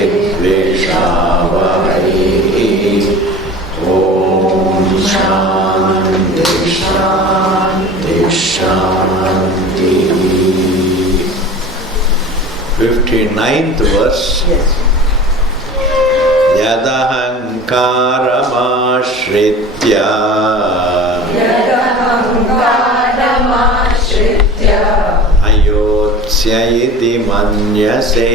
विद्वेषावहै ॐ शान्ति शान्ति शान्ति 59th verse. यदहङ्कारमाश्रित्य अयोत्स्य इति मन्यसे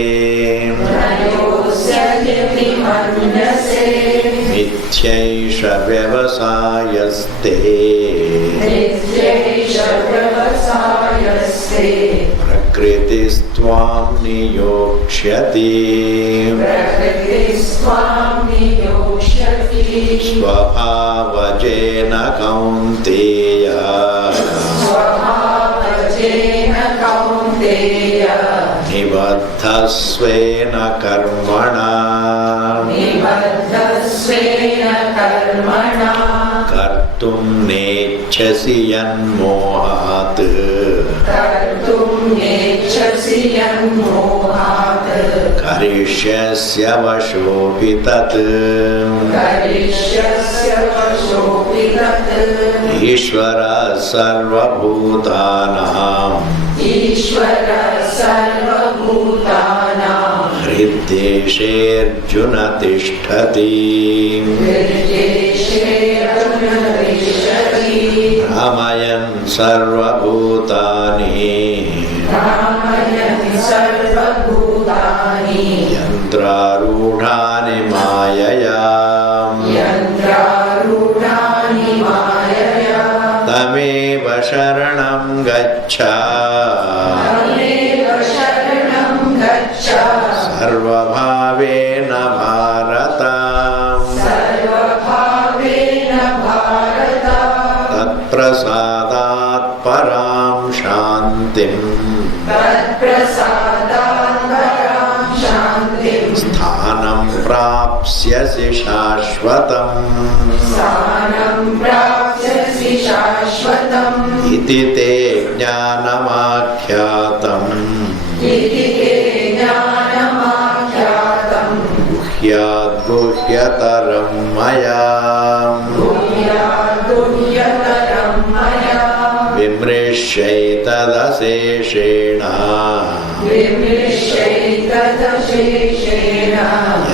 मिथ्यैष व्यवसायस्ते प्रकृतिस्त्वां नियोक्ष्यति स्वभावजेन कौन्तेय निबद्धस्वेन कर्मणा कर्तुं नेच्छसि यन्मोहात् करिष्यस्य वशोऽपि तत् ईश्वरः सर्वभूतानां हृद्देशेऽर्जुन तिष्ठति भ्रामयन् सर्वभूतानि यन्त्रारूढानि मायया तमेव शरणं गच्छ सर्वभावेन भारत तत्प्रसादात् परां शान्तिं स्थानं प्राप्स्यसि शाश्वतम् इति ते ज्ञानमाख्यातम् गुह्याद्गुह्यतरं मया विमृश्यैतदशेषेण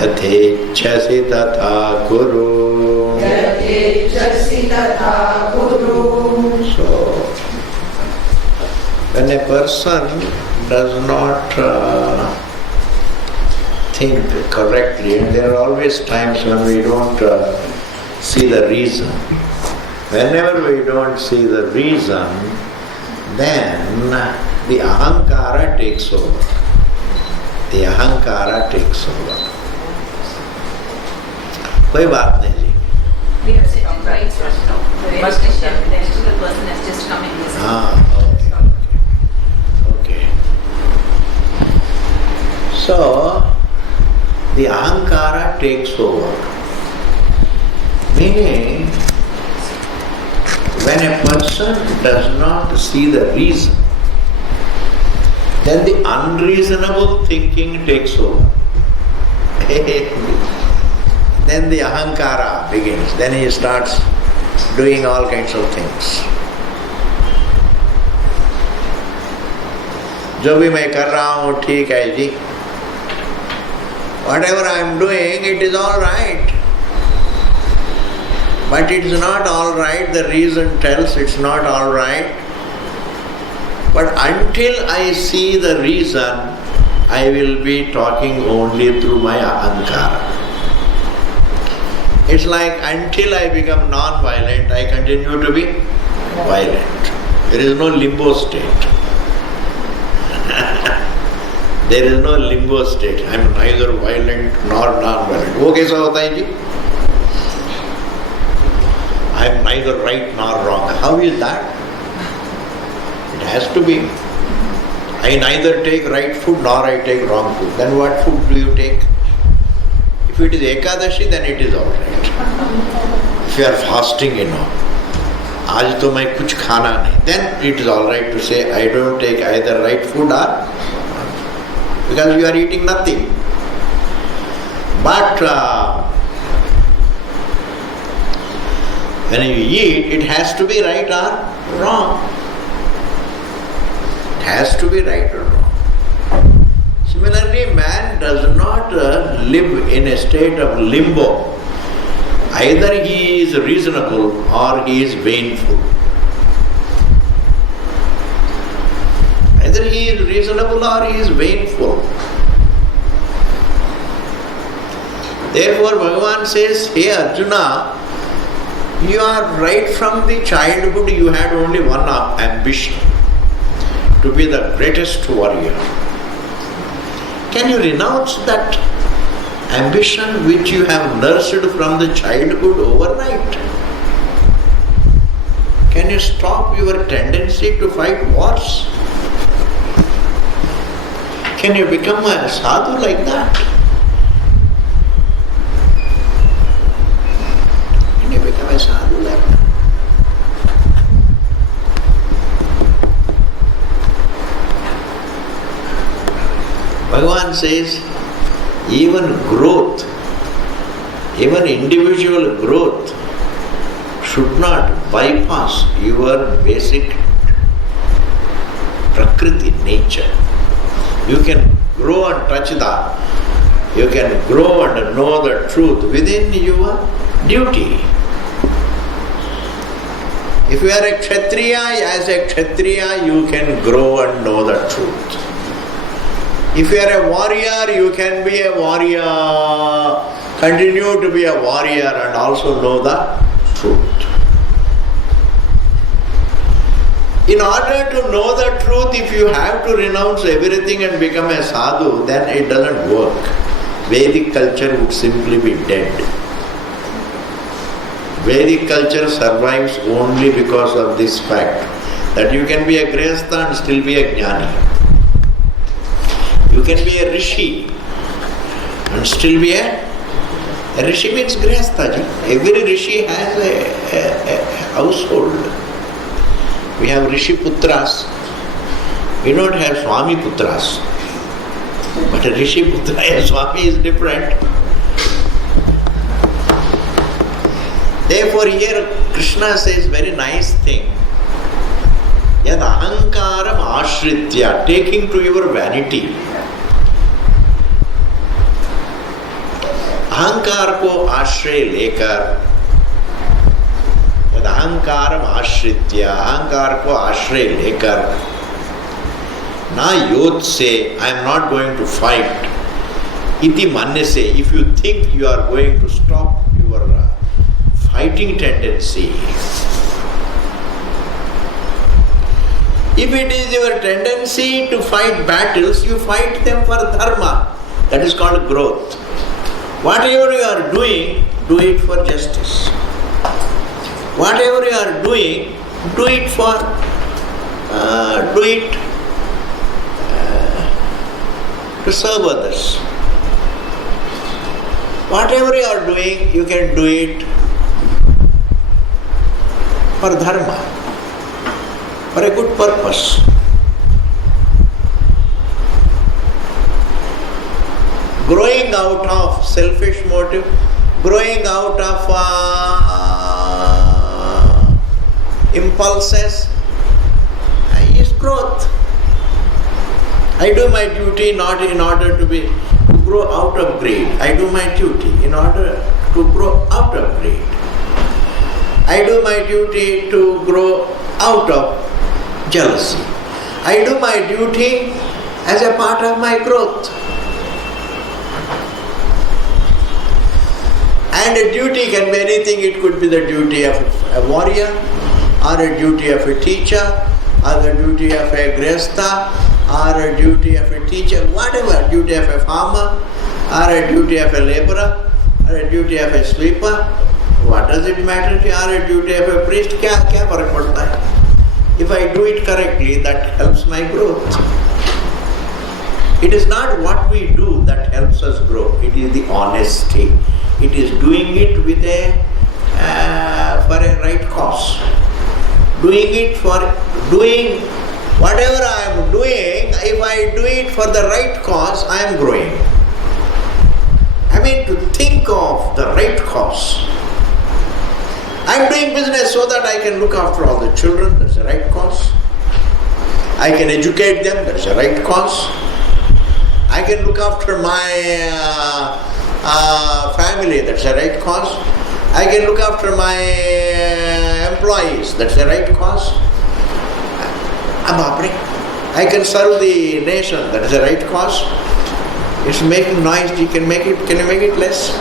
यथेच्छसि तथा कुरु. So, when a person does not think correctly, and there are always times when we don't see the reason. Whenever we don't see the reason, then the ahankara takes over. The ahankara takes over. कोई बात नहीं जी. We are sitting right now. The person has just come in this. Okay. So, the ahankara takes over. Meaning, when a person does not see the reason, then the unreasonable thinking takes over. Then the ahankara begins. Then he starts doing all kinds of things. जो भी मैं कर रहा हूँ ठीक है जी. Whatever I am doing, it is all right. But it is not all right. The reason tells it's not all right. But until I see the reason, I will be talking only through my ahankara. It's like until I become non-violent, I continue to be violent. There is no limbo state. There is no limbo state. I am neither violent nor non-violent. वो कैसा होता है जी? I am neither right nor wrong. How is that? It has to be. I neither take right food nor I take wrong food. Then what food do you take? If it is Ekadashi, then it is all right. If you are fasting, आज तो मैं कुछ खाना नहीं, then it is all right to say I don't take either right food or because you are eating nothing. But when you eat, it has to be right or wrong. It has to be right or wrong. Similarly, man does not live in a state of limbo. Either he is reasonable or he is vainful. Either he is reasonable or he is vainful. Therefore, Bhagavan says, hey Arjuna, you are right from the childhood, you had only one ambition, to be the greatest warrior. Can you renounce that ambition which you have nursed from the childhood overnight? Can you stop your tendency to fight wars? Can you become a sadhu like that? Can you become a sadhu like that? Bhagavan says, even growth, even individual growth should not bypass your basic prakriti, nature. You can grow and touch that. You can grow and know the truth within your duty. If you are a Kshatriya, as a Kshatriya you can grow and know the truth. If you are a warrior, you can be a warrior, continue to be a warrior and also know the truth. In order to know the truth, if you have to renounce everything and become a sadhu, then it doesn't work. Vedic culture would simply be dead. Vedic culture survives only because of this fact, that you can be a grihastha and still be a jnani. You can be a rishi and still be a rishi means grihastha. Every rishi has a household. We have rishi putras. We don't have swami putras. But a rishi putra and swami is different. Therefore here Krishna says very nice thing. Yad ahankaram ashritya, taking to your vanity. अहंकार को आश्रय लेकर, अहंकारम आश्रित्य, अहंकार को आश्रय लेकर, ना योद्ध से, I am not going to fight, इति मानने से, if you think you are going to stop your fighting tendency, if it is your tendency to fight battles, you fight them for dharma, that is called growth. Whatever you are doing, do it for justice. Whatever you are doing, do it to serve others. Whatever you are doing, you can do it for dharma, for a good purpose. Growing out of selfish motive, growing out of impulses is growth. I do my duty not in order to grow out of greed. I do my duty in order to grow out of greed. I do my duty to grow out of jealousy. I do my duty as a part of my growth. And a duty can be anything. It could be the duty of a warrior, or a duty of a teacher, or the duty of a grihastha, or a duty of a teacher, whatever, duty of a farmer, or a duty of a laborer, or a duty of a sweeper. What does it matter to you? Or a duty of a priest? क्या फर्क पड़ता है? If I do it correctly, that helps my growth. It is not what we do that helps us grow. It is the honesty. It is doing it with for a right cause. Doing it for doing whatever I am doing. If I do it for the right cause, I am growing. I mean, need to think of the right cause. I'm doing business so that I can look after all the children, that's the right cause. I can educate them, that's the right cause. I can look after my family, that's the right cause. I can look after my employees, that's the right cause. I can serve the nation, that is the right cause. It's making noise, can you make it less?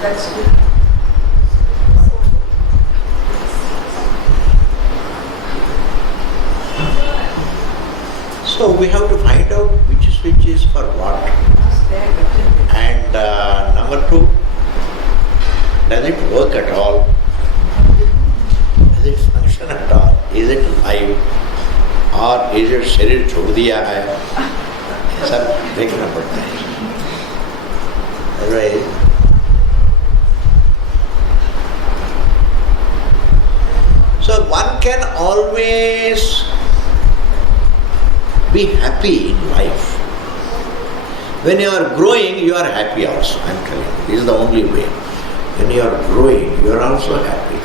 That's good. So we have to find out which switch is for what. And number 2, does it work at all? Does it function at all? Is it live? Or is it sharir chhod diya hai? सब देखना पड़ता है. Otherwise, so one can always be happy in life. When you are growing, you are happy also. I am telling you, this is the only way. When you are growing, you are also happy.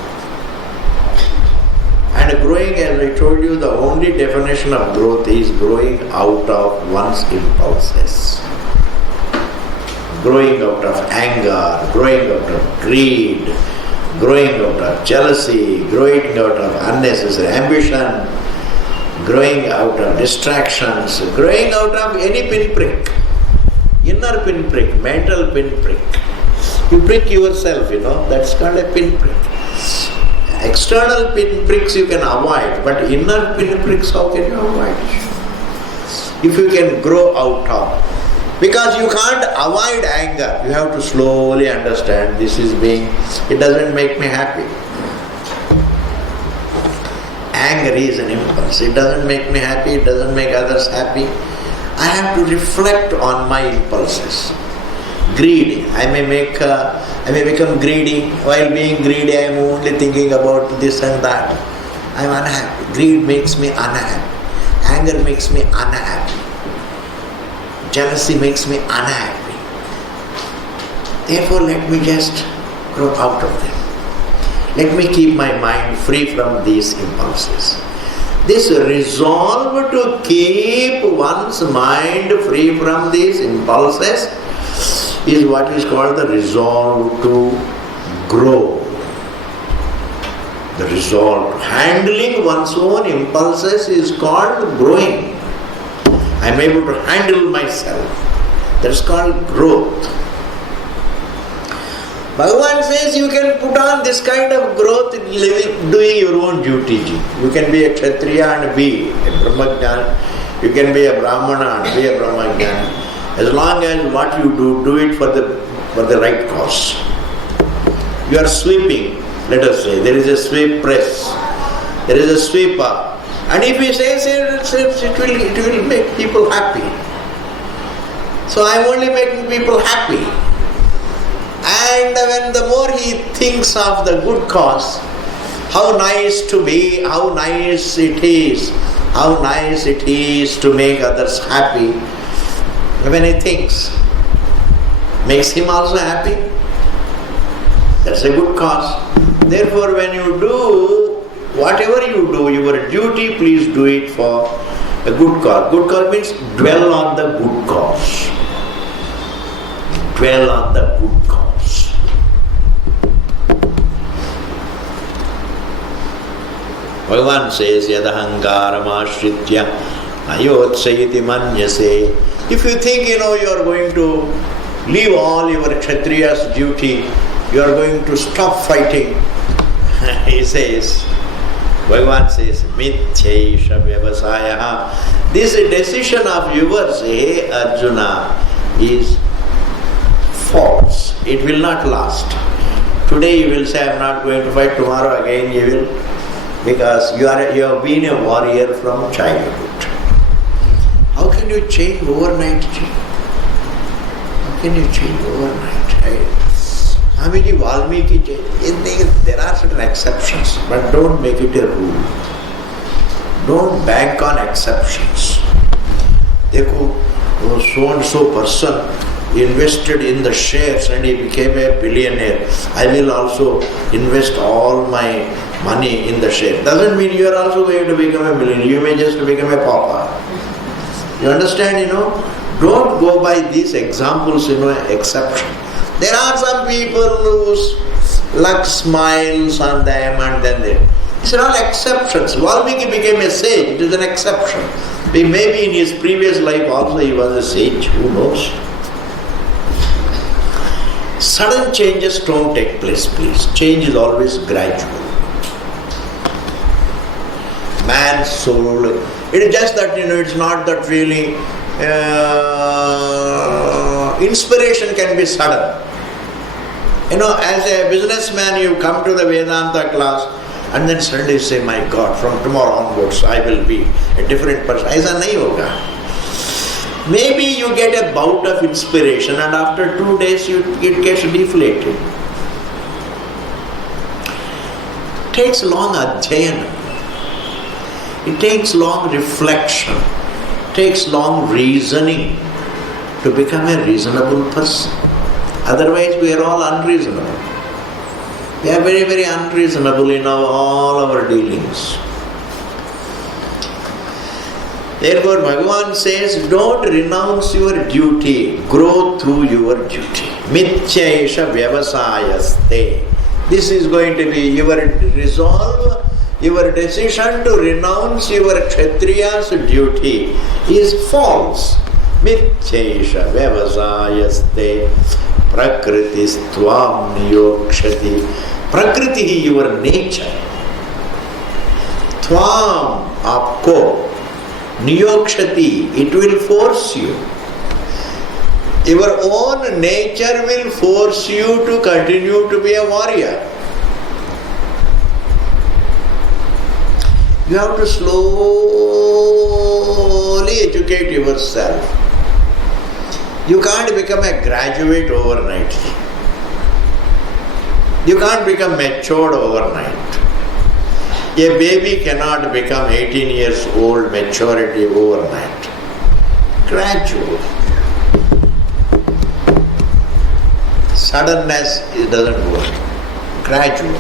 And growing, as I told you, the only definition of growth is growing out of one's impulses. Growing out of anger, growing out of greed, growing out of jealousy, growing out of unnecessary ambition, growing out of distractions, growing out of any pinprick, inner pinprick, mental pinprick. You prick yourself, that's called a pinprick. External pinpricks you can avoid, but inner pinpricks, how can you avoid? If you can grow out of. Because you can't avoid anger, you have to slowly understand it doesn't make me happy. Anger is an impulse, it doesn't make me happy, it doesn't make others happy. I have to reflect on my impulses. Greedy, I may become greedy. While being greedy, I am only thinking about this and that. I am unhappy. Greed makes me unhappy. Anger makes me unhappy. Jealousy makes me unhappy. Therefore, let me just grow out of them. Let me keep my mind free from these impulses. This resolve to keep one's mind free from these impulses is what is called the resolve to grow. The resolve to handling one's own impulses is called growing. I am able to handle myself. That is called growth. Bhagavan says you can put on this kind of growth doing your own duty. You can be a Kshatriya and be a Brahmajnana. You can be a Brahmana and be a Brahmajnana. As long as what you do it for the right cause. You are sweeping, let us say, there is a sweep press, there is a sweeper. And if he says it will make people happy. So I am only making people happy. And when the more he thinks of the good cause, how nice to be, how nice it is to make others happy, when he thinks, makes him also happy, that's a good cause. Therefore, when you do, whatever you do, your duty, please do it for a good cause. Good cause means dwell on the good cause. Dwell on the good cause. Bhagavan says, Yadahankaram ashritya ayotsayiti manyase. If you think, you are going to leave all your Kshatriya's duty, you are going to stop fighting, he says, Bhagavan says, Mithyaisha vyavasaya. This decision of yours, hey Arjuna, is false. It will not last. Today you will say, I am not going to fight. Tomorrow again you will. Because you have been a warrior from childhood. How can you change overnight? How can you change overnight? Swamiji Valmiki changed. There are certain exceptions, but don't make it a rule. Don't bank on exceptions. देखो, so and so person invested in the shares and he became a billionaire. I will also invest all my money in the share. Doesn't mean you are also going to become a millionaire. You may just become a pauper. You understand, Don't go by these examples, exception. There are some people whose luck smiles on them and then they... These are all exceptions. Valmiki became a sage. It is an exception. Maybe in his previous life also he was a sage. Who knows? Sudden changes don't take place, please. Change is always gradual. Man's soul, it is just that, it's not that really, inspiration can be sudden. As a businessman, you come to the Vedanta class and then suddenly you say, my God, from tomorrow onwards, I will be a different person. Aisa nahi hoga. Maybe you get a bout of inspiration and after 2 days it gets deflated. It takes long adhyayana. It takes long reflection. It takes long reasoning to become a reasonable person. Otherwise we are all unreasonable. We are very, very unreasonable in all our dealings. Therefore, Bhagavan says, don't renounce your duty, grow through your duty. Mithyaesha vyavasayaste. This is going to be your resolve, your decision to renounce your Kshatriya's duty is false. Mithyaesha vyavasayaste. Prakritistvam niyokshati. Prakriti, your nature. Tvam, aapko. Niyokshati, it will force you. Your own nature will force you to continue to be a warrior. You have to slowly educate yourself. You can't become a graduate overnight. You can't become matured overnight. A baby cannot become 18 years old maturity overnight. Gradual. Suddenness, it doesn't work. Gradual.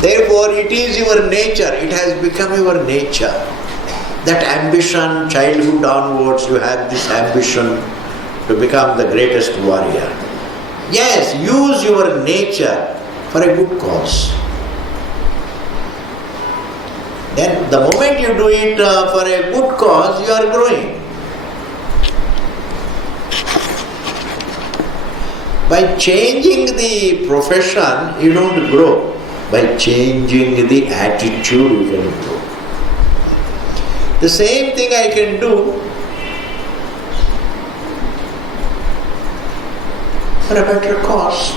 Therefore, it is your nature. It has become your nature. That ambition, childhood onwards, you have this ambition to become the greatest warrior. Yes, use your nature for a good cause. Then the moment you do it for a good cause, you are growing. By changing the profession, you don't grow. By changing the attitude, you can grow. The same thing I can do for a better cause.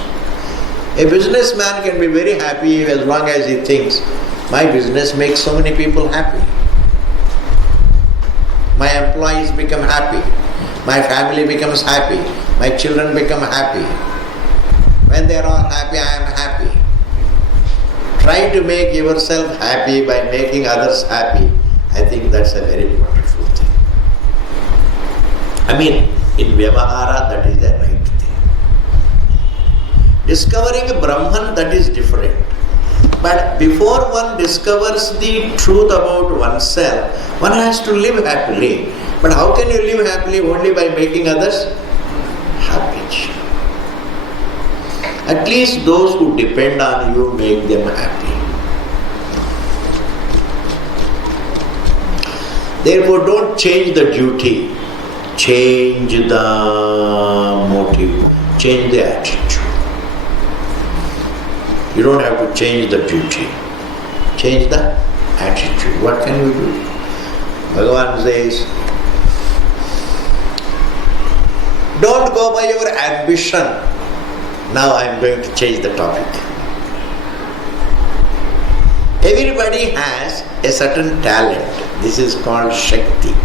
A businessman can be very happy as long as he thinks, my business makes so many people happy. My employees become happy. My family becomes happy. My children become happy. When they are all happy, I am happy. Try to make yourself happy by making others happy. I think that's a very wonderful thing. I mean, in Vyavahara, that is the right thing. Discovering Brahman, that is different. But before one discovers the truth about oneself, one has to live happily. But how can you live happily? Only by making others happy. At least those who depend on you, make them happy. Therefore, don't change the duty. Change the motive. Change the attitude. You don't have to change the duty. Change the attitude. What can you do? Bhagavan says, don't go by your ambition. Now I am going to change the topic. Everybody has a certain talent. This is called Shakti.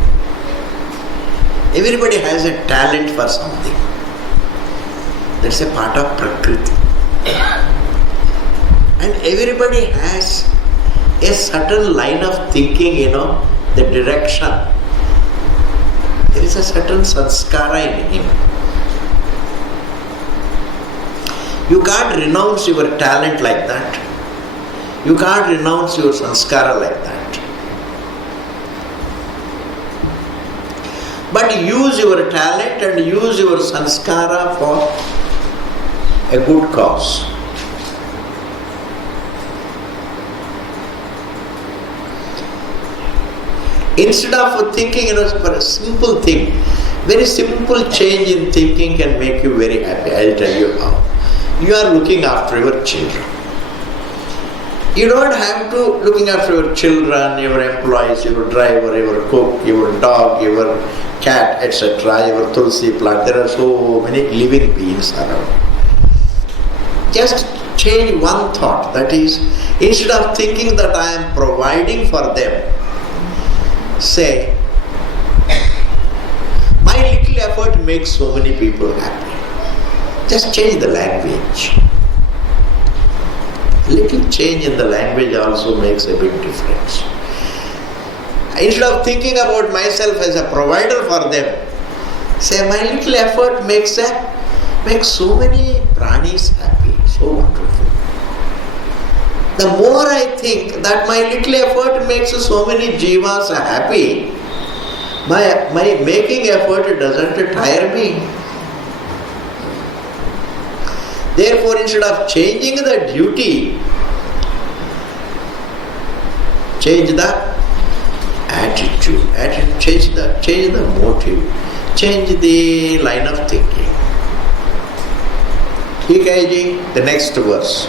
Everybody has a talent for something. That's a part of Prakriti. And everybody has a certain line of thinking, the direction. There is a certain sanskara in him. You can't renounce your talent like that. You can't renounce your sanskara like that. But use your talent and use your sanskara for a good cause. Instead of thinking, for a simple thing, very simple change in thinking can make you very happy. I'll tell you how. You are looking after your children. You don't have to looking after your children, your employees, your driver, your cook, your dog, your cat, etc., your tulsi plant. There are so many living beings around. Just change one thought. That is, instead of thinking that I am providing for them, say, my little effort makes so many people happy. Just change the language. Little change in the language also makes a big difference. Instead of thinking about myself as a provider for them, say my little effort makes so many pranis happy, so wonderful. The more I think that my little effort makes so many jivas happy, my making effort doesn't tire me. Therefore, instead of changing the duty, change the attitude, change the motive, change the line of thinking. Ji, the next verse.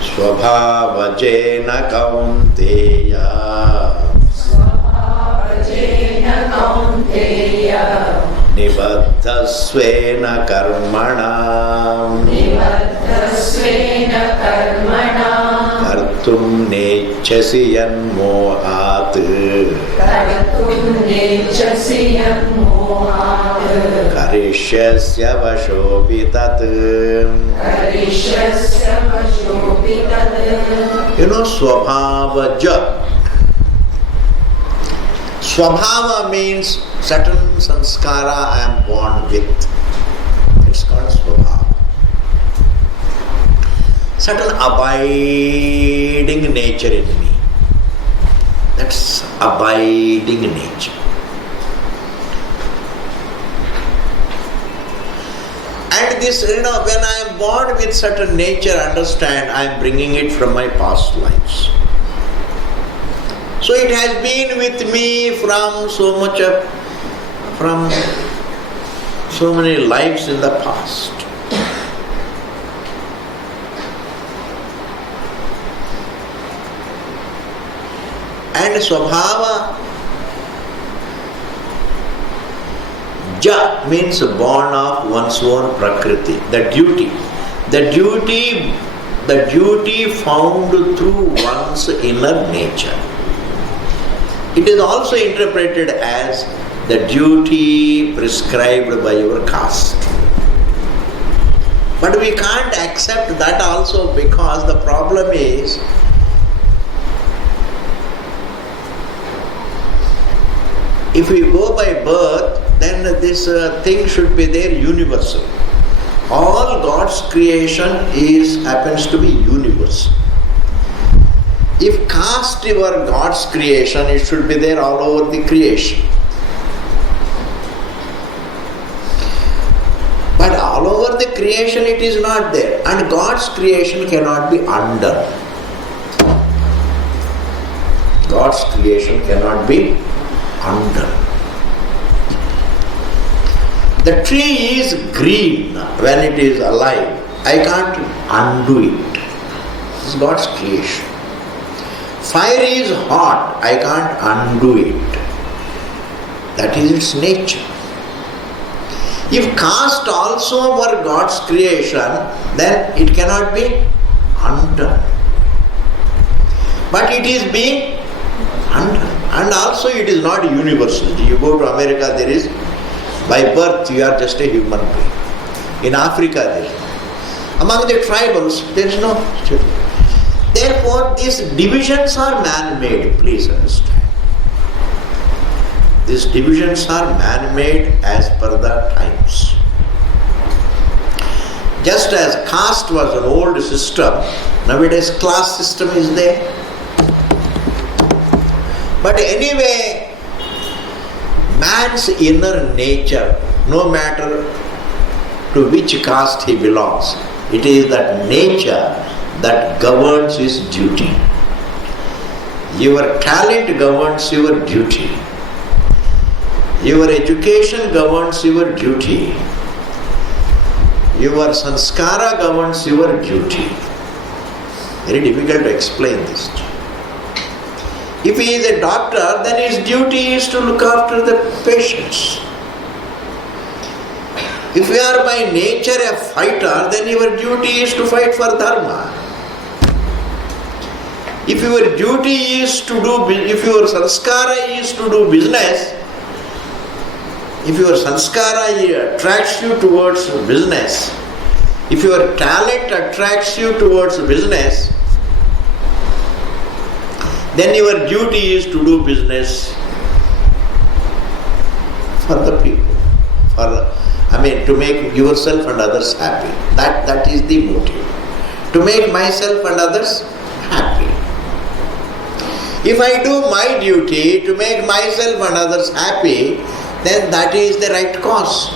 Swabhavajena kaunteya nibaddhasvena karmana kartum nechasi yanmohat karishyasya vashopi tat. Swabhavaja. Swabhava means certain sanskara I am born with. It's called swabhava. Certain abiding nature in me. That's abiding nature. And this, when I am born with certain nature, understand I am bringing it from my past lives. So it has been with me from so many lives in the past. And swabhava, ja means born of one's own prakriti, the duty found through one's inner nature. It is also interpreted as the duty prescribed by your caste. But we can't accept that also, because the problem is if we go by birth, then this thing should be there universal. All God's creation happens to be universal. If caste were God's creation, it should be there all over the creation. But all over the creation it is not there. And God's creation cannot be undone. God's creation cannot be undone. The tree is green when it is alive. I can't undo it. It's God's creation. Fire is hot, I can't undo it. That is its nature. If caste also were God's creation, then it cannot be undone. But it is being undone. And also it is not universal. You go to America, there is, by birth you are just a human being. In Africa there is. Among the tribals, there is no stupidity. Therefore, these divisions are man-made, please understand. These divisions are man-made as per the times. Just as caste was an old system, nowadays class system is there. But anyway, man's inner nature, no matter to which caste he belongs, it is that nature that governs his duty. Your talent governs your duty. Your education governs your duty. Your sanskara governs your duty. Very difficult to explain this. If he is a doctor, then his duty is to look after the patients. If you are by nature a fighter, then your duty is to fight for dharma. If your duty is to do, if your sanskara is to do business, if your sanskara attracts you towards business, if your talent attracts you towards business, then your duty is to do business for the people, to make yourself and others happy. That is the motive. To make myself and others happy. If I do my duty to make myself and others happy, then that is the right cause.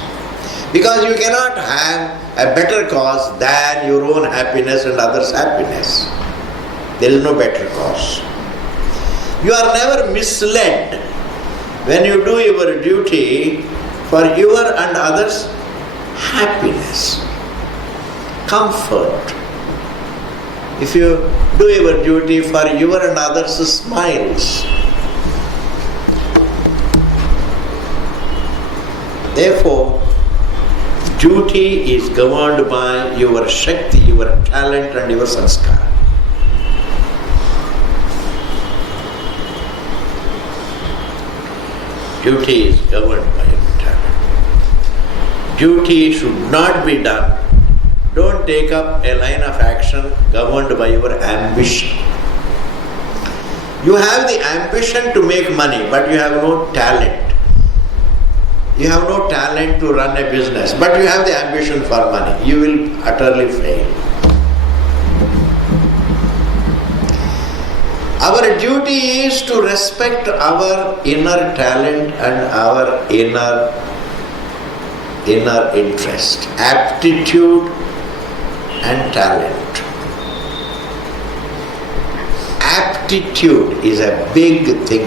Because you cannot have a better cause than your own happiness and others' happiness. There is no better cause. You are never misled when you do your duty for your and others' happiness, comfort. If you do your duty for your and others' smiles. Therefore, duty is governed by your Shakti, your talent and your sanskara. Duty is governed by your talent. Duty should not be done. Don't take up a line of action governed by your ambition. You have the ambition to make money, but you have no talent. You have no talent to run a business, but you have the ambition for money. You will utterly fail. Our duty is to respect our inner talent and our inner interest, aptitude and talent. Aptitude is a big thing.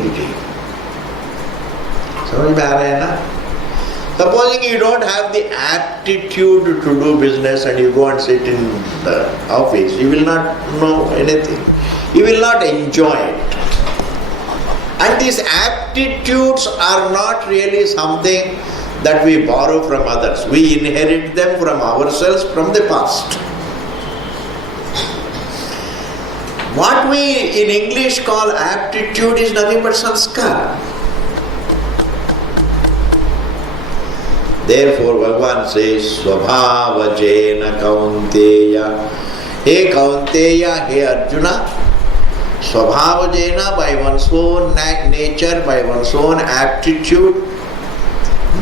समझ में आ रहा है ना? Supposing you don't have the aptitude to do business and you go and sit in the office, you will not know anything. You will not enjoy it. And these aptitudes are not really something that we borrow from others. We inherit them from ourselves, from the past. What we in English call aptitude is nothing but sanskara. Therefore, Bhagavan says, Svabhavajena Kaunteya. Hey Kaunteya, hey Arjuna, Svabhavajena, by one's own nature, by one's own aptitude,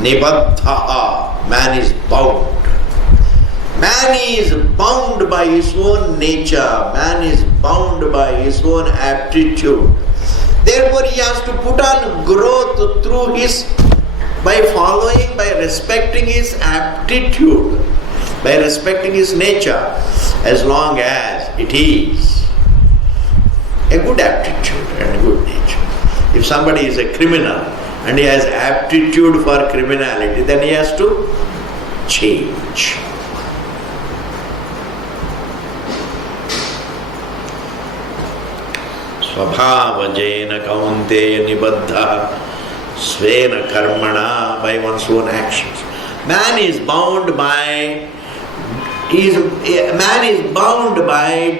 Nibaddhaha, man is bound. Man is bound by his own nature, man is bound by his own aptitude. Therefore, he has to put on growth through his by following, by respecting his aptitude, by respecting his nature, as long as it is a good aptitude and a good nature. If somebody is a criminal and he has aptitude for criminality, then he has to change. Svabhavajena kaunteya nibaddha svena karmana, by one's own actions. Man is bound by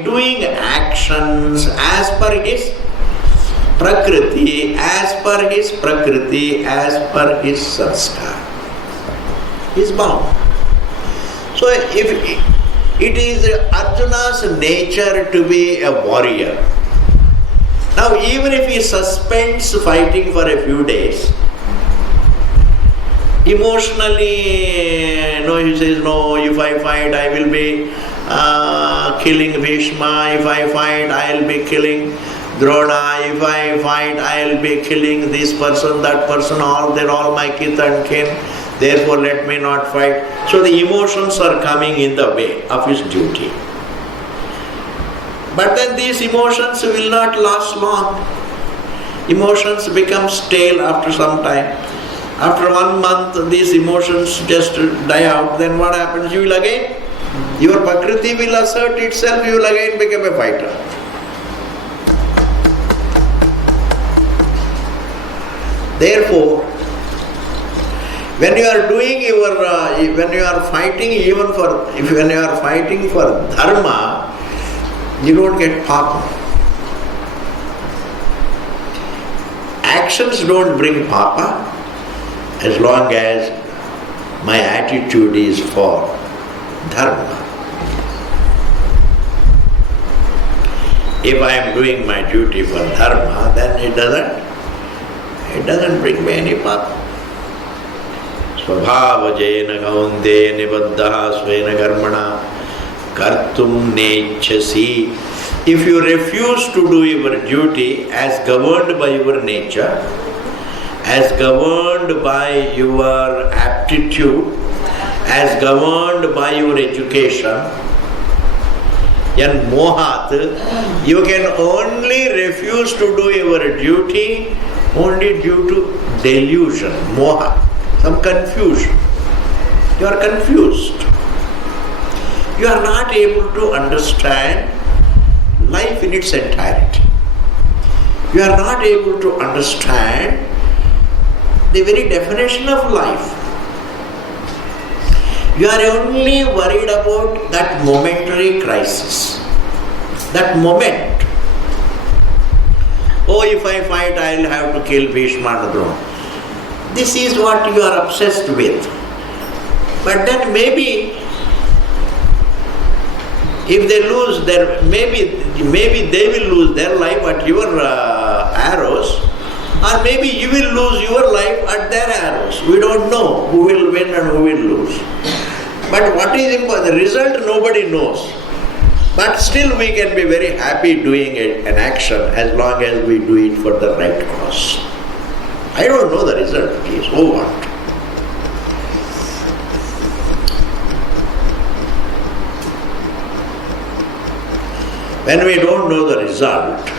doing actions as per his prakriti, as per his sanskar. He is bound. So if It is Arjuna's nature to be a warrior. Now, even if he suspends fighting for a few days, emotionally, he says, no, if I fight, I will be killing Bhishma. If I fight, I will be killing Drona. If I fight, I will be killing this person, that person, they're all my kith and kin. Therefore, let me not fight. So the emotions are coming in the way of his duty. But then these emotions will not last long. Emotions become stale after some time. After 1 month, these emotions just die out. Then what happens? You will again, your Prakriti will assert itself, you will again become a fighter. Therefore, when you are doing when you are fighting when you are fighting for dharma, you don't get papa. Actions don't bring papa as long as my attitude is for dharma. If I am doing my duty for dharma, then it doesn't bring me any papa. Svabhavajena kaunte nibaddha svena karmana kartum nechasi. If you refuse to do your duty as governed by your nature, as governed by your aptitude, as governed by your education, and mohat, you can only refuse to do your duty only due to delusion, moha, some confusion. You are confused. You are not able to understand life in its entirety. You are not able to understand the very definition of life. You are only worried about that momentary crisis, that moment. Oh, if I fight, I will have to kill Bhishma and Drona. This is what you are obsessed with. But then maybe, if they lose maybe they will lose their life at your arrows, or maybe you will lose your life at their arrows. We don't know who will win and who will lose. But what is important, the result nobody knows. But still we can be very happy doing an action as long as we do it for the right cause. I don't know the result, please. Oh, what? When we don't know the result,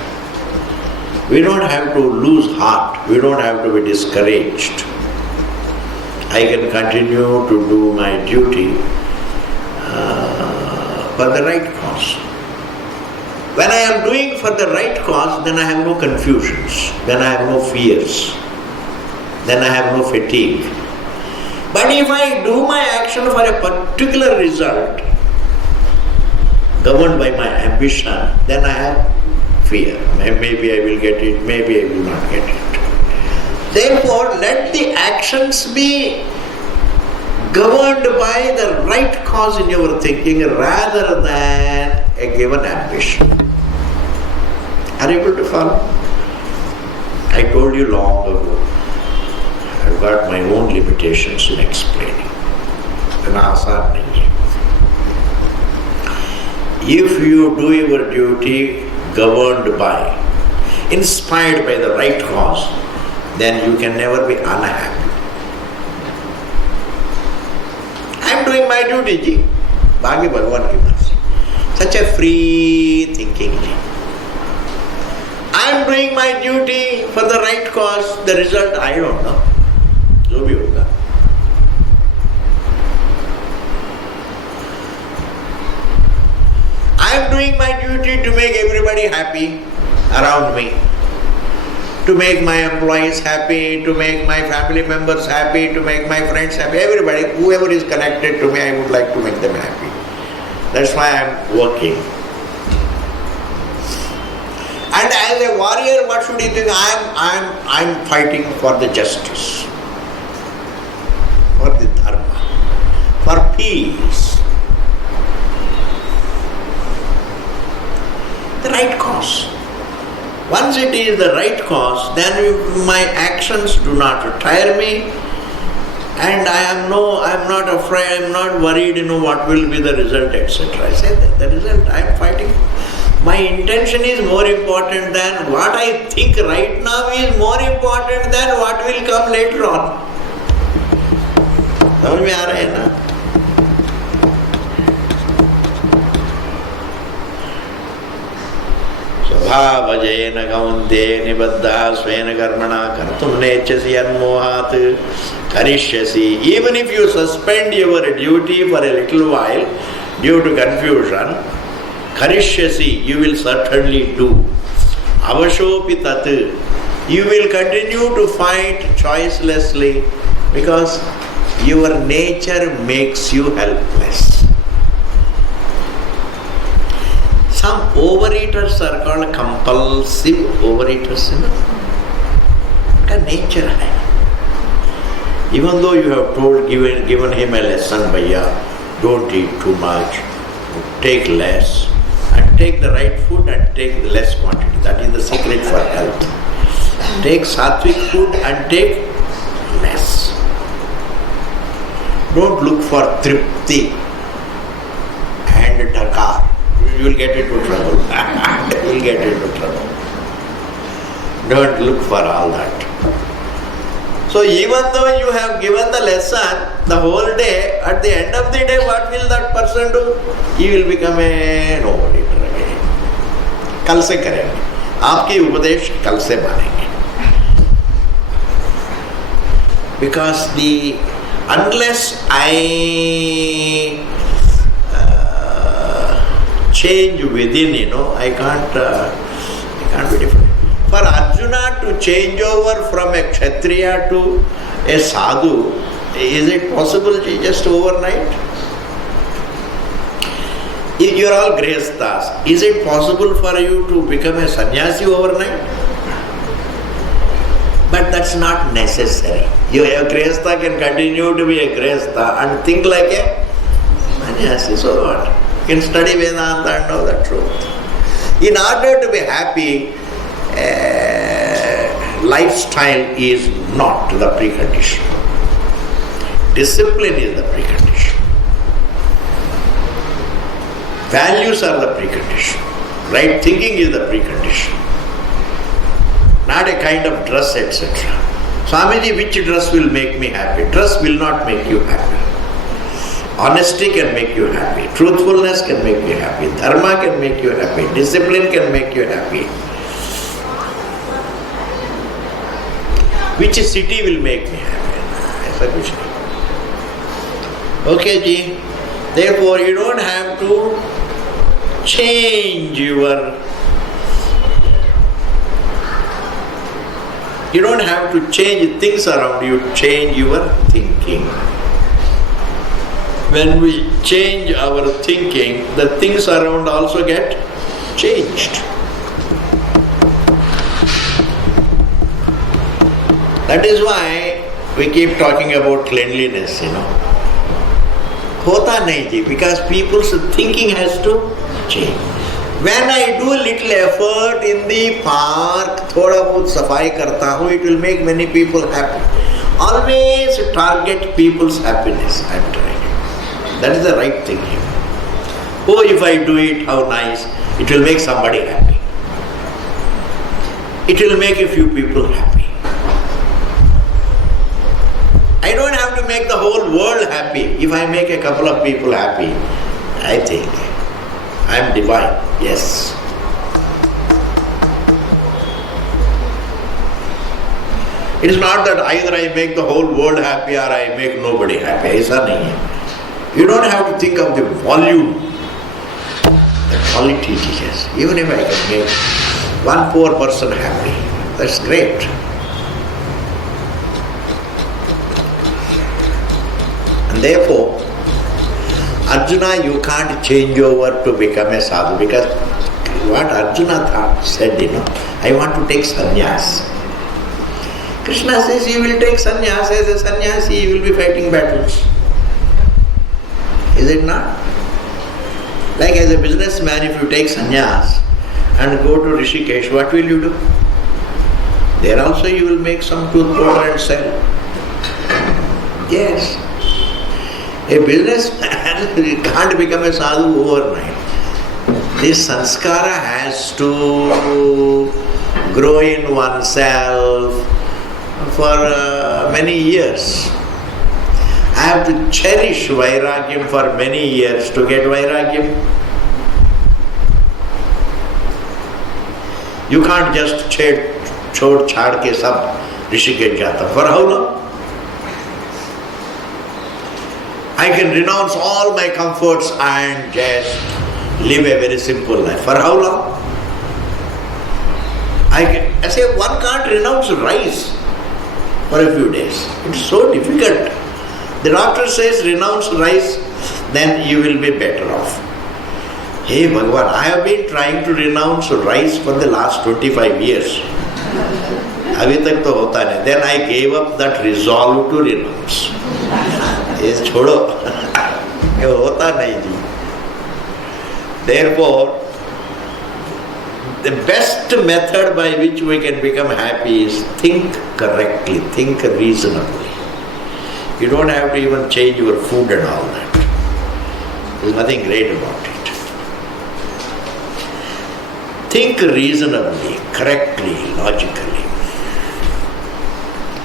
we don't have to lose heart. We don't have to be discouraged. I can continue to do my duty for the right cause. When I am doing for the right cause, then I have no confusions, then I have no fears, then I have no fatigue. But if I do my action for a particular result, governed by my ambition, then I have fear. Maybe I will get it, maybe I will not get it. Therefore, let the actions be governed by the right cause in your thinking rather than a given ambition. Are you able to follow? I told you long ago, I've got my own limitations in explaining. If you do your duty governed by, inspired by the right cause, then you can never be unhappy. I am doing my duty, ji. Bhagi Bhagavan ki mercy. Such a free thinking, ji. I am doing my duty for the right cause. The result, I don't know. Jo bhi hoga. I am doing my duty to make everybody happy around me, to make my employees happy, to make my family members happy, to make my friends happy, everybody, whoever is connected to me, I would like to make them happy. That's why I am working. And as a warrior, what should you think? I am fighting for the justice, for the dharma, for peace. The right cause. Once it is the right cause, then my actions do not tire me, and I am not afraid, I am not worried, what will be the result, etc. I say that the result, I am fighting. My intention is more important than what I think right now is more important than what will come later on. समझ में आ रहा है ना? स्वभावजेन कौन्तेय निबद्धः स्वेन कर्मणा कर्तुं नेच्छसि यन्मोहात् करिष्यसि. Even if you suspend your duty for a little while due to confusion, karishyasi, you will certainly do. Avashopi tat, you will continue to fight choicelessly because your nature makes you helpless. Some overeaters are called compulsive overeaters. Ka nature hai. Even though you have given him a lesson, Bhaiya, don't eat too much, take less, and take the right food and take the less quantity. That is the secret for health. Take sattvic food and take less. Don't look for tripti and dhakar. You will get into trouble. You will get into trouble. Don't look for all that. So even though you have given the lesson the whole day, at the end of the day, what will that person do? He will become a nobody again. कल से करेंगे. आपकी उपदेश कल से मानेंगे. Because unless I change within, I can't be different. For Arjuna to change over from a Kshatriya to a Sadhu, is it possible just overnight? If you are all Grihasthas, is it possible for you to become a sannyasi overnight? But that's not necessary. A Grihastha can continue to be a Grihastha and think like a sannyasi. So what? You can study Vedanta and know the truth. In order to be happy, lifestyle is not the precondition. Discipline is the precondition. Values are the precondition. Right thinking is the precondition. Not a kind of dress, etc. Swamiji, which dress will make me happy? Dress will not make you happy. Honesty can make you happy. Truthfulness can make you happy. Dharma can make you happy. Discipline can make you happy. Which city will make me happy? Aisa kuch nahi. Okay, ji. Therefore, you don't have to change you don't have to change things around you, change your thinking. When we change our thinking, the things around also get changed. That is why we keep talking about cleanliness, Hota nahi ji, because people's thinking has to change. When I do a little effort in the park, thoda bahut safai karta hu, it will make many people happy. Always target people's happiness. I am trying. That is the right thinking. Oh, if I do it, how nice. It will make somebody happy. It will make a few people happy. I don't have to make the whole world happy. If I make a couple of people happy, I think I am divine. Yes. It is not that either I make the whole world happy or I make nobody happy. Aisa nahi hai. You don't have to think of the volume, the quality it has. Even if I can make one poor person happy, that's great. And therefore, Arjuna, you can't change over to become a sadhu, because what Arjuna said, I want to take sannyas. Krishna says you will take sannyas. As a sannyasi, you will be fighting battles. Is it not? Like as a businessman, if you take sannyas, and go to Rishikesh, what will you do? There also you will make some tooth powder and sell. Yes. A businessman can't become a sadhu overnight. This sanskara has to grow in oneself for many years. I have to cherish vairagyam for many years to get vairagyam. You can't just chhod chhad ke sab Rishikesh jata. For how long? I can renounce all my comforts and just live a very simple life. For how long? I say one can't renounce rice for a few days. It's so difficult. The doctor says renounce rice, then you will be better off. Hey Bhagavan, I have been trying to renounce rice for the last 25 years. Abhi tak to hota nahi. Then I gave up that resolve to renounce. Yes, chodo. Ye hota nahi ji. Therefore, the best method by which we can become happy is think correctly, think reasonably. You don't have to even change your food and all that. There's nothing great about it. Think reasonably, correctly, logically.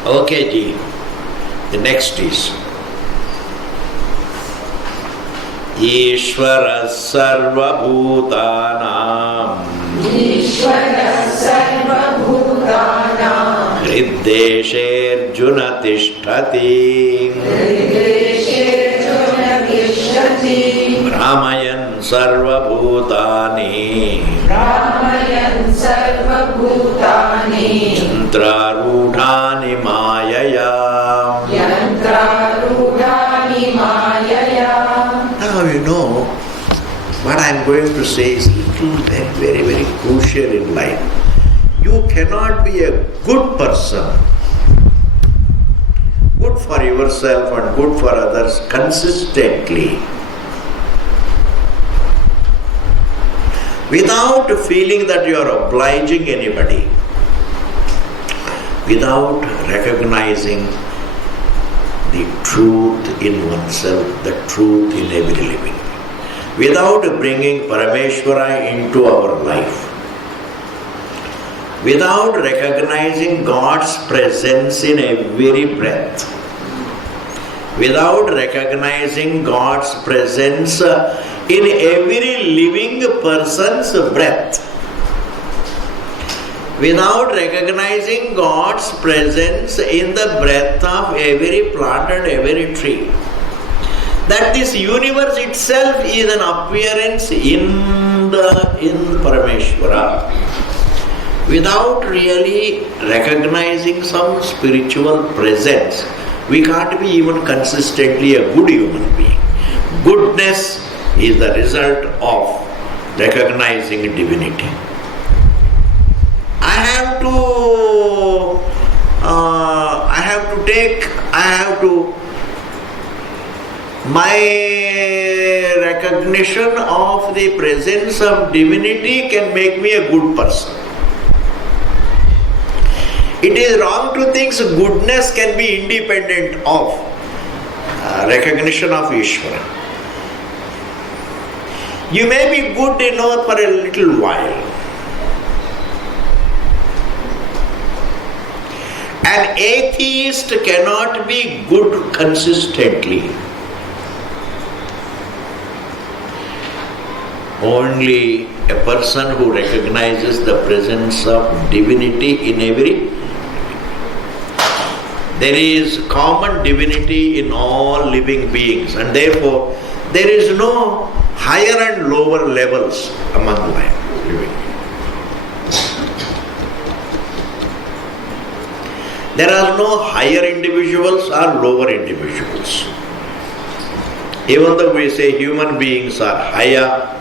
Okay, ji. The next is Ishvara sarva bhutanam Hriddesherjuna tishtati Ramayan sarva bhutani Yantrarudhani mayaya. Now you know what I am going to say is very, very crucial in life. You cannot be a good person, good for yourself and good for others consistently, without feeling that you are obliging anybody, without recognizing the truth in oneself, the truth in every living, without bringing Parameshwara into our life, without recognizing God's presence in every breath, without recognizing God's presence in every living person's breath, without recognizing God's presence in the breath of every plant and every tree, that this universe itself is an appearance in Parameshwara, without really recognizing some spiritual presence, we can't be even consistently a good human being. Goodness is the result of recognizing divinity. My recognition of the presence of divinity can make me a good person. It is wrong to think goodness can be independent of recognition of Ishvara. You may be good enough for a little while. An atheist cannot be good consistently. Only a person who recognizes the presence of divinity in every. There is common divinity in all living beings, and therefore there is no higher and lower levels among living beings. There are no higher individuals or lower individuals. Even though we say human beings are higher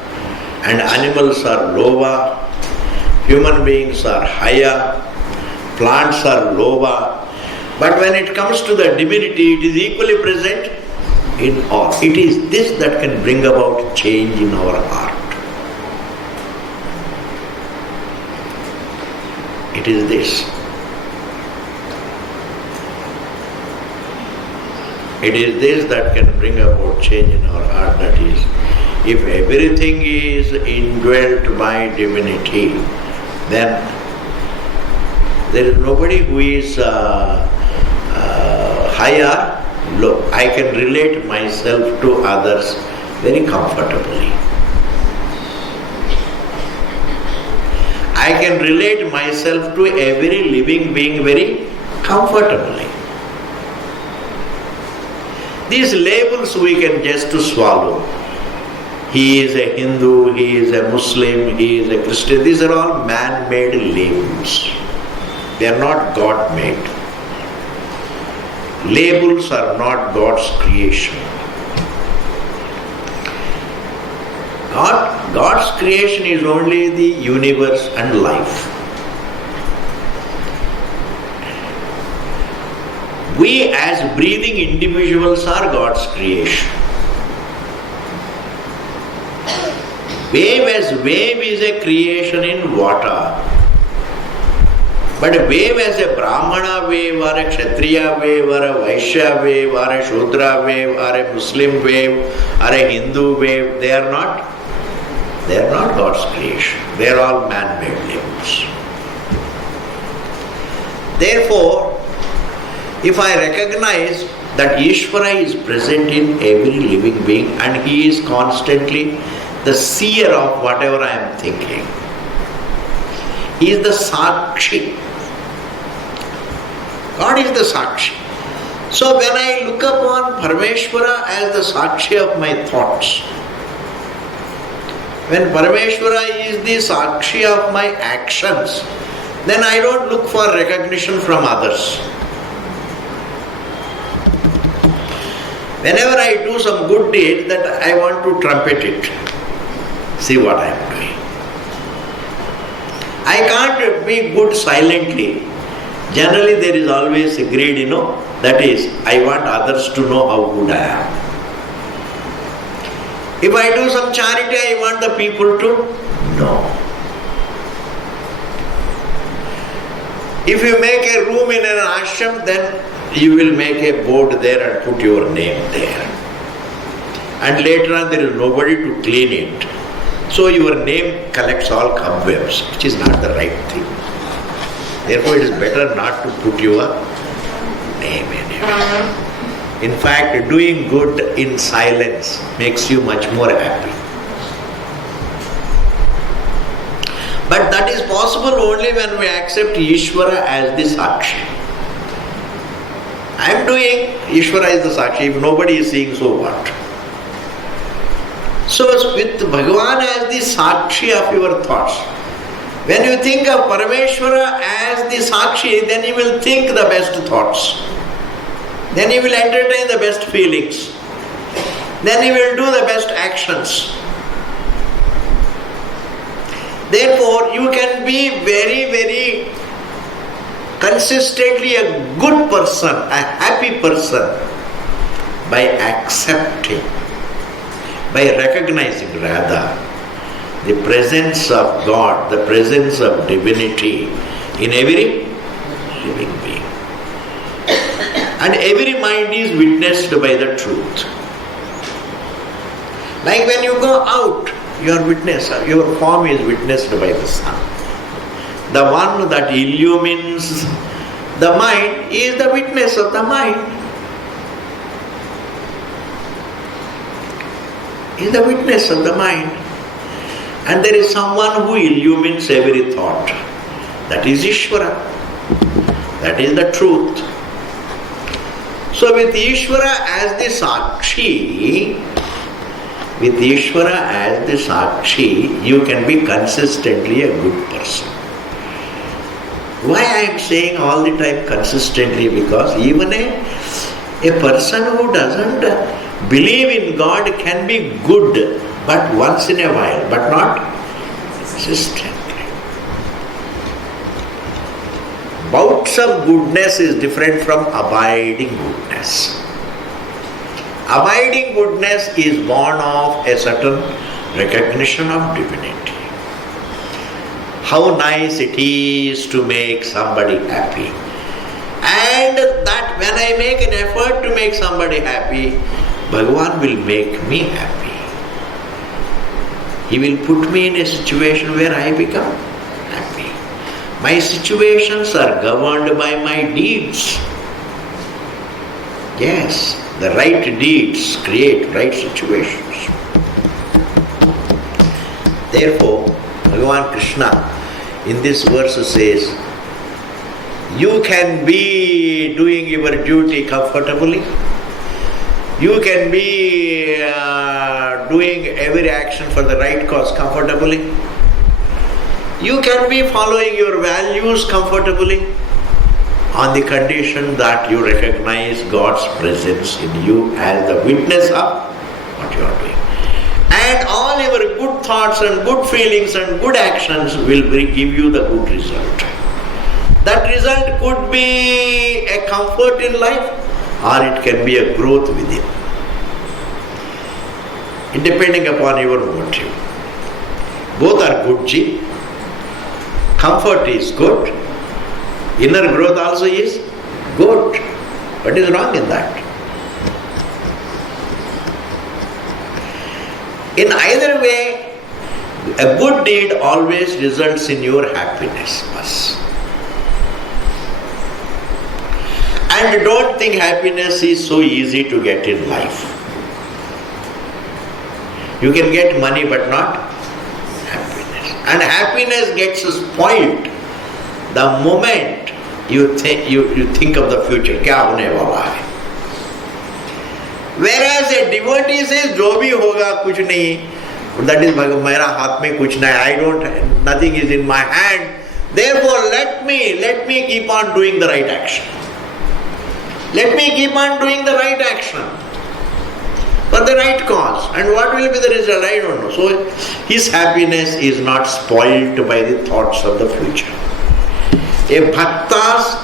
and animals are lower, human beings are higher, plants are lower, but when it comes to the divinity, it is equally present in all. It is this that can bring about change in our heart. It is this. It is this that can bring about change in our heart. That is, if everything is indwelt by divinity, then there is nobody who is high or low. I can relate myself to others very comfortably. I can relate myself to every living being very comfortably. These labels we can just swallow. He is a Hindu, he is a Muslim, he is a Christian. These are all man-made labels. They are not God-made. Labels are not God's creation. God's creation is only the universe and life. We as breathing individuals are God's creation. Wave is a creation in water. But a wave as a Brahmana wave or a Kshatriya wave or a Vaishya wave or a Shudra wave or a Muslim wave or a Hindu wave, they are not God's creation. They are all man-made labels. Therefore, if I recognize that Ishvara is present in every living being and he is constantly the seer of whatever I am thinking, he is the Sakshi. God is the Sakshi. So when I look upon Parameshvara as the Sakshi of my thoughts, when Parameshvara is the Sakshi of my actions, then I don't look for recognition from others. Whenever I do some good deed, that I want to trumpet it. See what I am doing. I can't be good silently. Generally there is always a greed, that is, I want others to know how good I am. If I do some charity, I want the people to know. If you make a room in an ashram, then you will make a board there and put your name there. And later on there is nobody to clean it. So your name collects all cobwebs, which is not the right thing. Therefore it is better not to put your name in it. In fact, doing good in silence makes you much more happy. But that is possible only when we accept Ishvara as the Sakshi. I am doing, Ishvara is the Sakshi. If nobody is seeing, so what? So with Bhagavan as the Sakshi of your thoughts, when you think of Parameshvara as the Sakshi, then you will think the best thoughts. Then you will entertain the best feelings. Then you will do the best actions. Therefore, you can be very, very consistently a good person, a happy person, by accepting, by recognizing rather the presence of God, the presence of divinity in every living being. And every mind is witnessed by the truth. Like when you go out, your form is witnessed by the sun. The one that illumines the mind is the witness of the mind. Is the witness of the mind. And there is someone who illumines every thought. That is Ishvara. That is the truth. So with Ishvara as the Sakshi, you can be consistently a good person. Why I am saying all the time consistently? Because even a person who doesn't believe in God can be good, but once in a while, but not consistently. Bouts of goodness is different from abiding goodness. Abiding goodness is born of a certain recognition of divinity. how nice it is to make somebody happy. And that when I make an effort to make somebody happy, Bhagavan will make me happy. He will put me in a situation where I become happy. My situations are governed by my deeds. Yes, the right deeds create right situations. Therefore, Bhagavan Krishna in this verse says, you can be doing your duty comfortably. You can be doing every action for the right cause comfortably. You can be following your values comfortably on the condition that you recognize God's presence in you as the witness of what you are doing. And all your good thoughts and good feelings and good actions will give you the good result. That result could be a comfort in life, or it can be a growth within, depending upon your motive. Both are good, Ji. Comfort is good. Inner growth also is good. What is wrong in that? In either way, a good deed always results in your happiness. And don't think happiness is so easy to get in life. You can get money but not happiness. And happiness gets spoiled the moment you think of the future. Kya hone wala hai? Whereas a devotee says, jo bhi hoga kuch nahi, that is mera haath mein kuch nahi, nothing is in my hand. Therefore let me keep on doing the right action. Let me keep on doing the right action for the right cause. And what will be the result? I don't know. So his happiness is not spoiled by the thoughts of the future. A bhakta's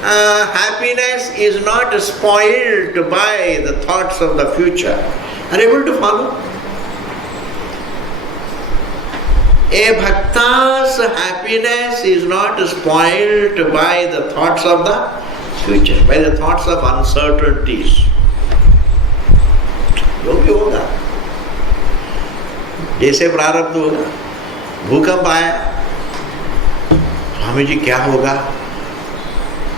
happiness is not spoiled by the thoughts of the future. Are you able to follow? A bhakta's happiness is not spoiled by the thoughts of the future, by the thoughts of uncertainties. जो भी होगा, जैसे प्रारब्ध होगा, भूकंप आया, स्वामी जी क्या होगा?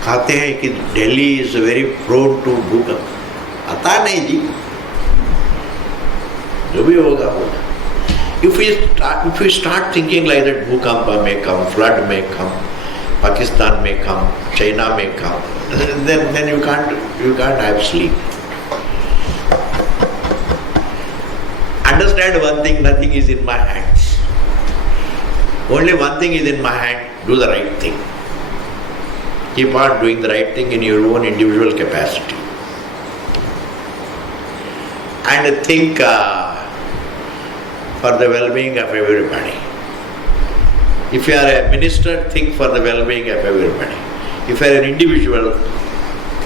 कहते हैं कि Delhi is very prone to भूकंप. आता नहीं जी, जो भी होगा होगा. If we start thinking like that, bhukamba may come, flood may come, Pakistan may come, China may come, then you can't have sleep. Understand one thing, nothing is in my hands. Only one thing is in my hand, do the right thing. Keep on doing the right thing in your own individual capacity. And think for the well-being of everybody. If you are a minister, think for the well-being of everybody. If you are an individual,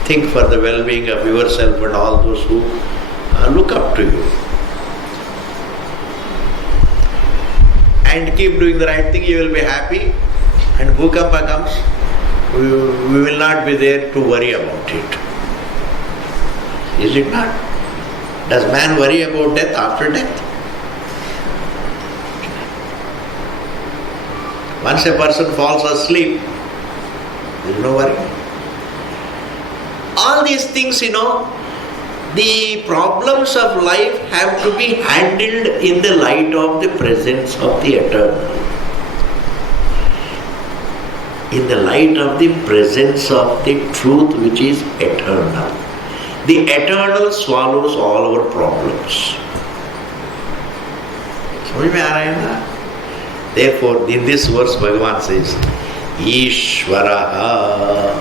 think for the well-being of yourself and all those who look up to you. And keep doing the right thing, you will be happy. And bhukampa comes, we will not be there to worry about it. Is it not? Does man worry about death after death? Once a person falls asleep, there is no worry. All these things, the problems of life have to be handled in the light of the presence of the Eternal. In the light of the presence of the truth which is eternal. The Eternal swallows all our problems. समझ में आ रहा है ना? Therefore, in this verse, Bhagavan says, Ishvaraha.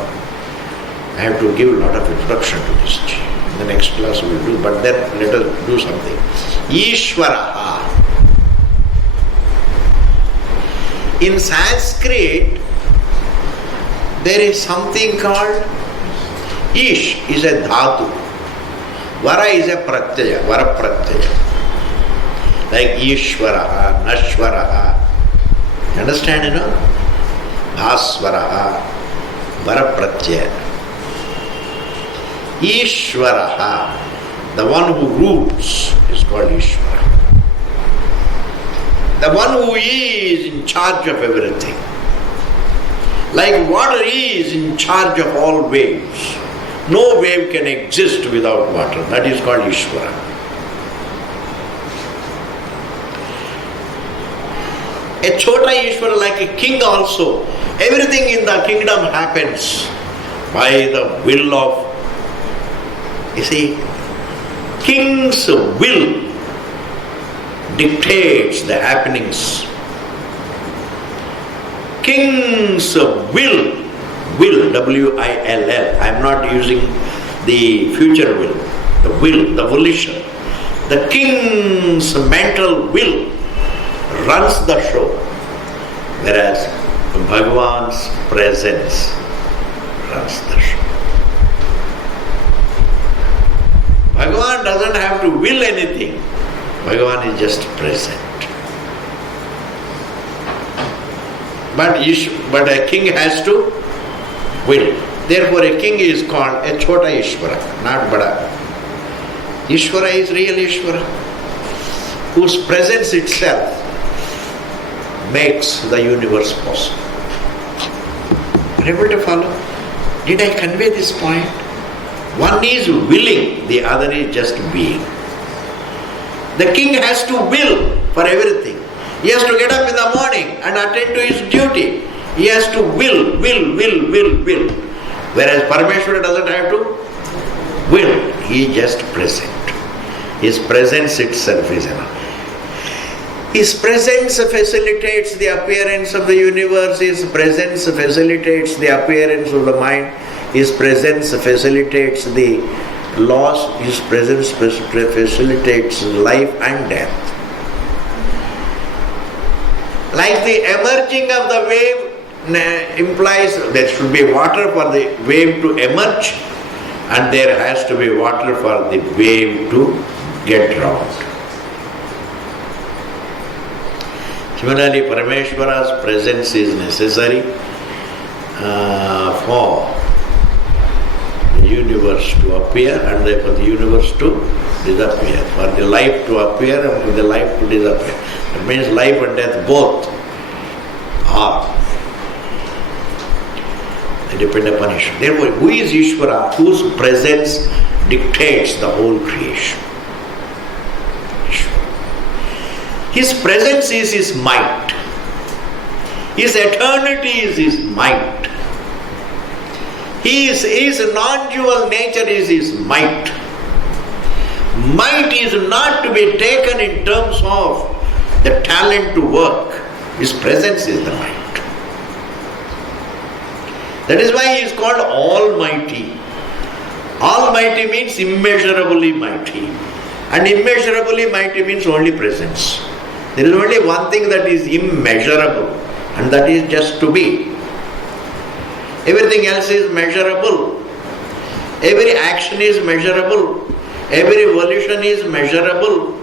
I have to give a lot of introduction to this. In the next class we will do, but then let us do something. Ishvaraha. In Sanskrit, there is something called Ish is a dhatu. Vara is a pratyaya, vara pratyaya. Like Ishvaraha, Nashvaraha. Understand, Bhasvaraha, Varapratyaya. Ishvaraha, the one who rules, is called Ishvara. The one who is in charge of everything. Like water is in charge of all waves. No wave can exist without water. That is called Ishvara. A Chota Ishvara, like a king also. Everything in the kingdom happens by the will of, you see, king's will dictates the happenings. King's will, W-I-L-L. I am not using the future will, the volition. The king's mental will runs the show, whereas Bhagavan's presence runs the show. Bhagavan doesn't have to will anything. Bhagavan is just present. But a king has to will. Therefore a king is called a Chota Ishvara, not Bada. Ishvara is real Ishvara, whose presence itself makes the universe possible. Are you able to follow? Did I convey this point? One is willing, the other is just being. The king has to will for everything. He has to get up in the morning and attend to his duty. He has to will. Whereas Parameshwara doesn't have to will. He is just present. His presence itself is enough. His presence facilitates the appearance of the universe. His presence facilitates the appearance of the mind. His presence facilitates the laws. His presence facilitates life and death. Like the emerging of the wave implies there should be water for the wave to emerge, and there has to be water for the wave to get drowned. Similarly, Parameshwara's presence is necessary for the universe to appear and therefore the universe to disappear. For the life to appear and for the life to disappear. That means life and death both are. They depend upon Ishvara. Therefore, who is Ishvara? Whose presence dictates the whole creation? Ishvara. His presence is his might. His eternity is his might. His non-dual nature is his might. Might is not to be taken in terms of the talent to work. His presence is the might. That is why he is called Almighty. Almighty means immeasurably mighty. And immeasurably mighty means only presence. There is only one thing that is immeasurable, and that is just to be. Everything else is measurable. Every action is measurable. Every volition is measurable.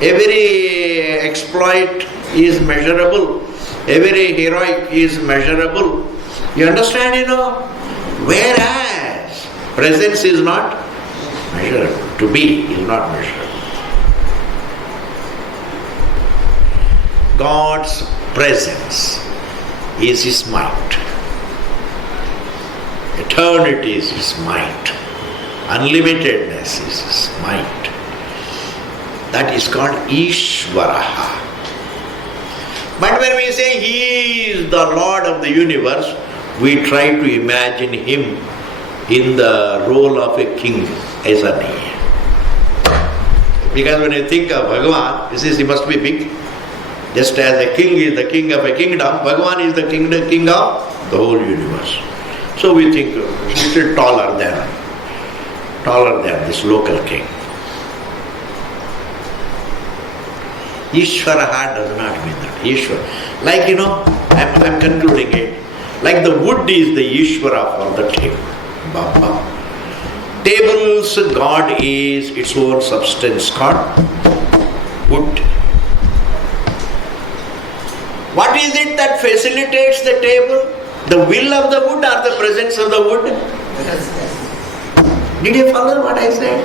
Every exploit is measurable. Every heroic is measurable. You understand, Whereas presence is not measurable. To be is not measurable. God's presence is his might. Eternity is his might. Unlimitedness is his might. That is called Ishvaraha. But when we say he is the Lord of the universe, we try to imagine him in the role of a king, isn't he? Because when you think of Bhagavan, he must be big. Just as a king is the king of a kingdom, Bhagavan is the king of the whole universe. So we think he's still taller than this local king. Ishvaraha does not mean that. Ishvara. Like, I'm concluding it. Like the wood is the Ishvara for the table. Baba. Table's God is its own substance called wood. What is it that facilitates the table? The will of the wood or the presence of the wood? Did you follow what I said?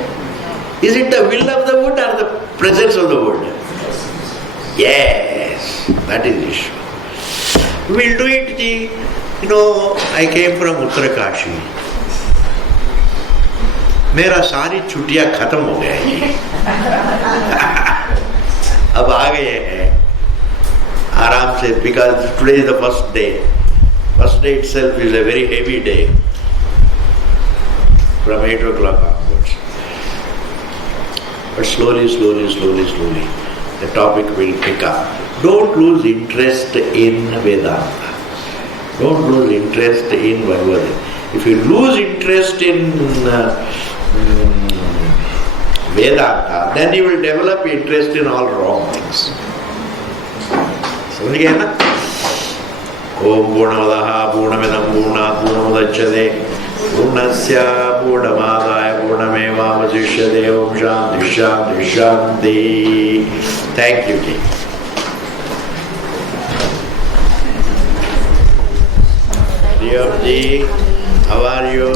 Is it the will of the wood or the presence of the wood? Yes, that is the issue. We'll do it. You know, I came from Uttarakashi. मेरा सारी छुट्टियां खत्म हो गए अब आ गए हैं आराम से, because today is the first day. First day itself is a very heavy day from 8 o'clock onwards. But slowly, the topic will pick up. Don't lose interest in Vedanta. Don't lose interest in Bhagavad Gita. If you lose interest in Vedanta, then you will develop interest in all wrong things. समझ गए ना? ओम पूर्णमदः पूर्णमिदं पूर्णात् पूर्णमुदच्यते पूर्णस्य पूर्णमादाय पूर्णमेवावशिष्यते ओम शांति शांति शांति. Thank you, Ji. Dear Ji, how are you?